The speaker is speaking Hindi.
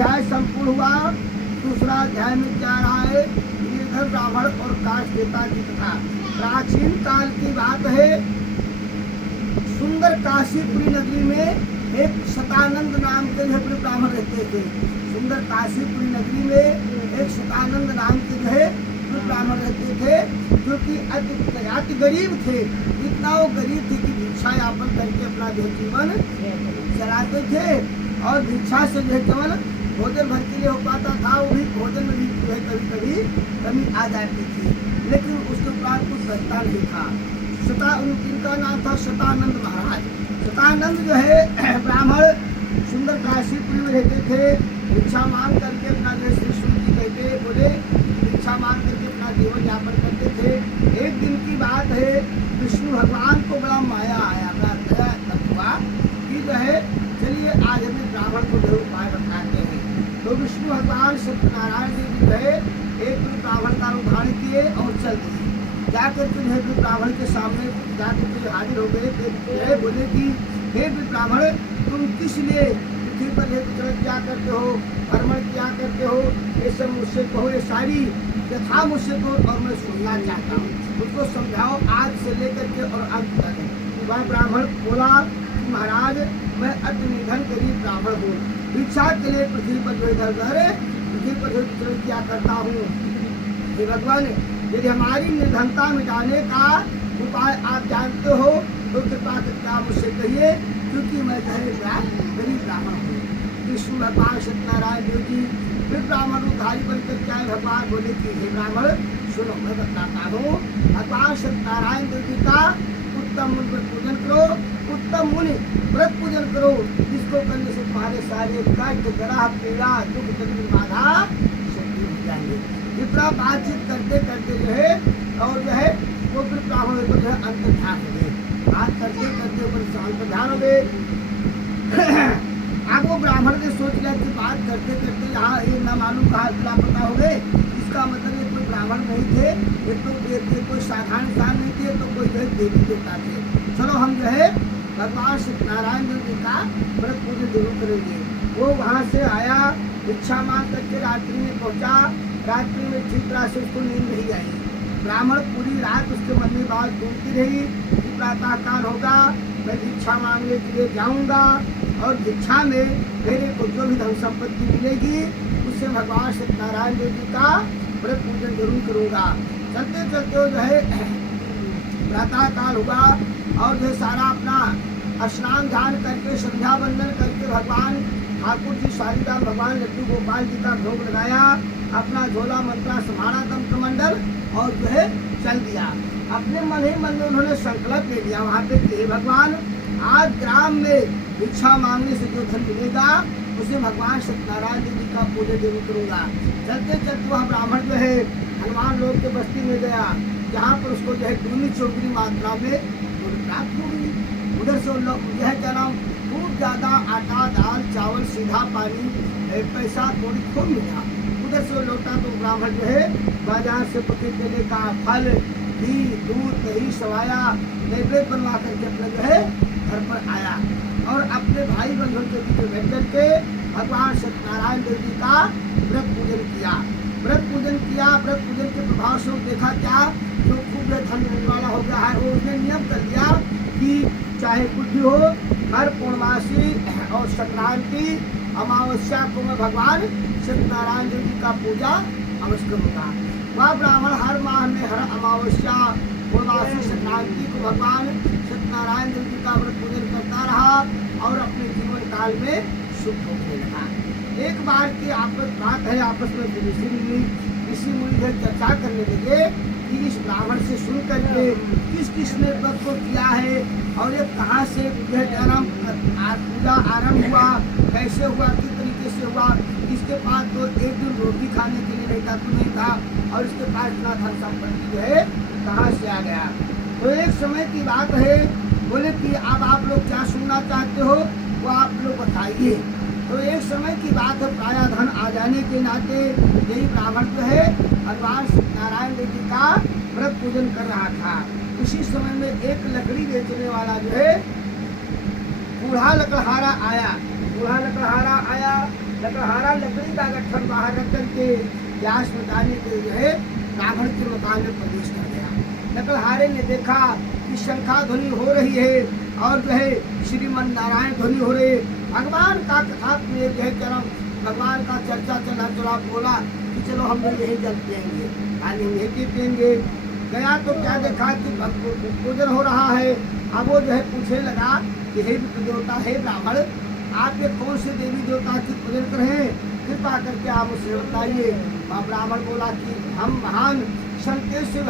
अध्याय संपूर्ण हुआ। दूसरा अध्याय में क्या रहा है? गिरधर ब्राह्मण और काशदेवता की कथा। प्राचीन काल की बात है। सुंदर काशीपुरी नगरी में एक शतानंद नाम के जो है ब्राह्मण रहते थे। सुंदर काशीपुरी नगरी में एक शतानंद नाम के जो है ब्राह्मण रहते थे, जो कि अति गरीब थे। इतना वो गरीब थे कि भिक्षा यापन करके अपना जो जीवन चलाते थे, और भिक्षा से जो है केवल भोजन भर के लिए हो पाता था। वो भी भोजन में भी जो है कभी कभी कमी आ जाती थी, लेकिन उसके उपरांत कुछ बचता नहीं था। उनका नाम था शतानंद महाराज। शतानंद जो है ब्राह्मण सुंदर काशीपुरी में रहते थे। भिक्षा मांग करके अपना जो श्री सूर्य जी कहते बोले भिक्षा मांग करके अपना जीवन यापन करते थे। एक दिन की बात है, विष्णु भगवान को बड़ा माया आया, बड़ा दया तब हुआ कि जो है चलिए आज हमें ब्राह्मण को जो उपाय बताते हैं। तो विष्णु भगवान सत्यनारायण जी जो है एक ब्राह्मण का उदाहरण किए और चल दिए। जाकर के जो है ब्राह्मण के सामने जाकर के हाजिर हो गए। बोले कि हे ब्राह्मण, तुम किस लिए पृथ्वी पर क्या करते हो, भ्रमण क्या करते हो, ये सब मुझसे कहो, ये सारी कथा मुझसे कहो और मैं सुनना चाहता हूँ। उसको समझाओ आज से लेकर के और अंत तक। वह ब्राह्मण बोला कि महाराज मैं अति निधन गरीब ब्राह्मण हूँ, भिक्षा के लिए पृथ्वी पर जो इधर पृथ्वी पर जो क्या करता हूँ। हे भगवान, यदि हमारी निर्धनता मिटाने का उपाय आप जानते हो तो कृपा करके आप मुझसे कहिए, क्योंकि मैं गरीब ब्राह्मण हूँ। विष्णु भगवान सत्यनारायण देव जी फिर ब्राह्मण उद्धारी बनकर क्या है भगवान बोले कि हे ब्राह्मण सुनो, मैं बताता हूँ। भगवान सत्यनारायण देव जी का उत्तम मुनि व्रत पूजन करो, उत्तम मुनि व्रत पूजन करो, जिसको करने से तुम्हारे सारे कष्ट ग्रह पीड़ा दुख दरिद्र बाधा शक्ति हो जाएंगे। इतना बातचीत करते करते जो है और जो है वो फिर ब्राह्मण को जो है अंतर ध्यान हो गए। बात करते करते ऊपर शांत ध्यान हो गए। अब वो ब्राह्मण ने सोच लिया कि बात करते करते यहाँ ये न मालूम कहाँ लापता हो गए। इसका मतलब ये कोई ब्राह्मण नहीं थे, ये कोई साधारण इंसान नहीं थे, तो कोई जो है देवी देवता थे। चलो हम जो है भगवान सत्यनारायण देव जी का व्रत पूजन जरूर करेंगे। वो वहाँ से आया, भिक्षा मांग करके रात्रि में पहुँचा। रात्रि में ठीक तरह से उसको नींद नहीं आई। ब्राह्मण पूरी रात उसके मन में बात घूमती रही कि प्रातः काल होगा, मैं भिक्षा मांगने के लिए जाऊंगा और भिक्षा में मेरे को जो भी धन संपत्ति मिलेगी उससे भगवान सत्यनारायण देव जी का व्रत पूजन जरूर करूंगा। चलते चलते जो है प्रातः काल हुआ और जो सारा अपना स्नान ध्यान करके संध्या वंदन करके भगवान ठाकुर जी शालिग्राम भगवान लड्डू गोपाल जी का भोग लगाया, अपना झोला मंत्रा संभाला तंत्रमंडल और जो है चल दिया। अपने मन ही मन में उन्होंने संकल्प ले लिया वहाँ पे कि हे भगवान, आज ग्राम में भिक्षा मांगने से जो धन मिलेगा उसे भगवान सत्यनारायण देव जी का पूजन जरूर करूँगा। चलते चलते वह ब्राह्मण जो है हनुमान लोग के बस्ती में गया, जहाँ पर उसको जो है दूनी चौगुनी मात्रा में प्राप्त हो गई। उधर से लोग जो है क्या नाम खूब ज़्यादा आटा दाल चावल सीधा पानी पैसा थोड़ी खूब मिला। उधर से लौटा तो ब्राह्मण जो है बाजार से पके केले का फल घी दूध दही सवाया नैवेद्य बनवा करके अपना जो है घर पर आया और अपने भाई बंधुओं के बीच में बैठ करके भगवान सत्यनारायण देव जी का व्रत पूजन किया। व्रत पूजन के प्रभाव से देखा क्या जो खूब धन मिलने वाला हो गया है। वो उसने नियम कर लिया कि चाहे कुछ भी हो, हर पूर्णमासी और संक्रांति अमावस्या को मैं भगवान सत्यनारायण देव जी का पूजा अवश्य करूँगा। वह ब्राह्मण हर माह में हर अमावस्या पूर्णमासी संक्रांति को भगवान सत्यनारायण देव जी का व्रत पूजन करता रहा और अपने जीवन काल में सुख होने लगा। एक बार की बात है, आपस में ऋषि मुनि चर्चा करने लगे कि इस ब्राह्मण से सुन करके किस किस ने व्रत को किया है और ये कहाँ से पूजा आरंभ हुआ, कैसे हुआ, किस तरीके से हुआ। इसके पास तो एक दिन रोटी खाने के लिए नहीं था और इसके पास इतना धन संपत्ति जो है कहाँ से आ गया। तो एक समय की बात है, बोले कि अब आप लोग क्या सुनना चाहते हो वो आप लोग बताइए। तो एक समय की बात है, प्रायः धन आ जाने के नाते यही ब्राह्मण जो है भगवान सत्यनारायण देव जी का व्रत पूजन कर रहा था। उसी समय में एक लकड़ी बेचने वाला जो है बूढ़ा लकड़हारा आया लकड़हारा लकड़ी का गट्ठर बाहर रख करके प्यास मिटाने के जो है ब्राह्मण के मकान में प्रवेश कर गया। लकड़हारे ने देखा कि शंखा ध्वनि हो रही है और जो है श्रीमन नारायण ध्वनि हो रही है। भगवान का कथा में जो है चरम भगवान का चर्चा चला चला, बोला कि चलो हम लोग यही जल पियेंगे, पानी यही पियेंगे। गया तो क्या देखा कि पूजन हो रहा है। अब वो जो है पूछने लगा कि हे देवता, हे ब्राह्मण, आप ये कौन से देवी देवता की पूजन कर रहे हैं, कृपा करके आप उसे बताइए। ब्राह्मण बोला कि हम महान संकेत से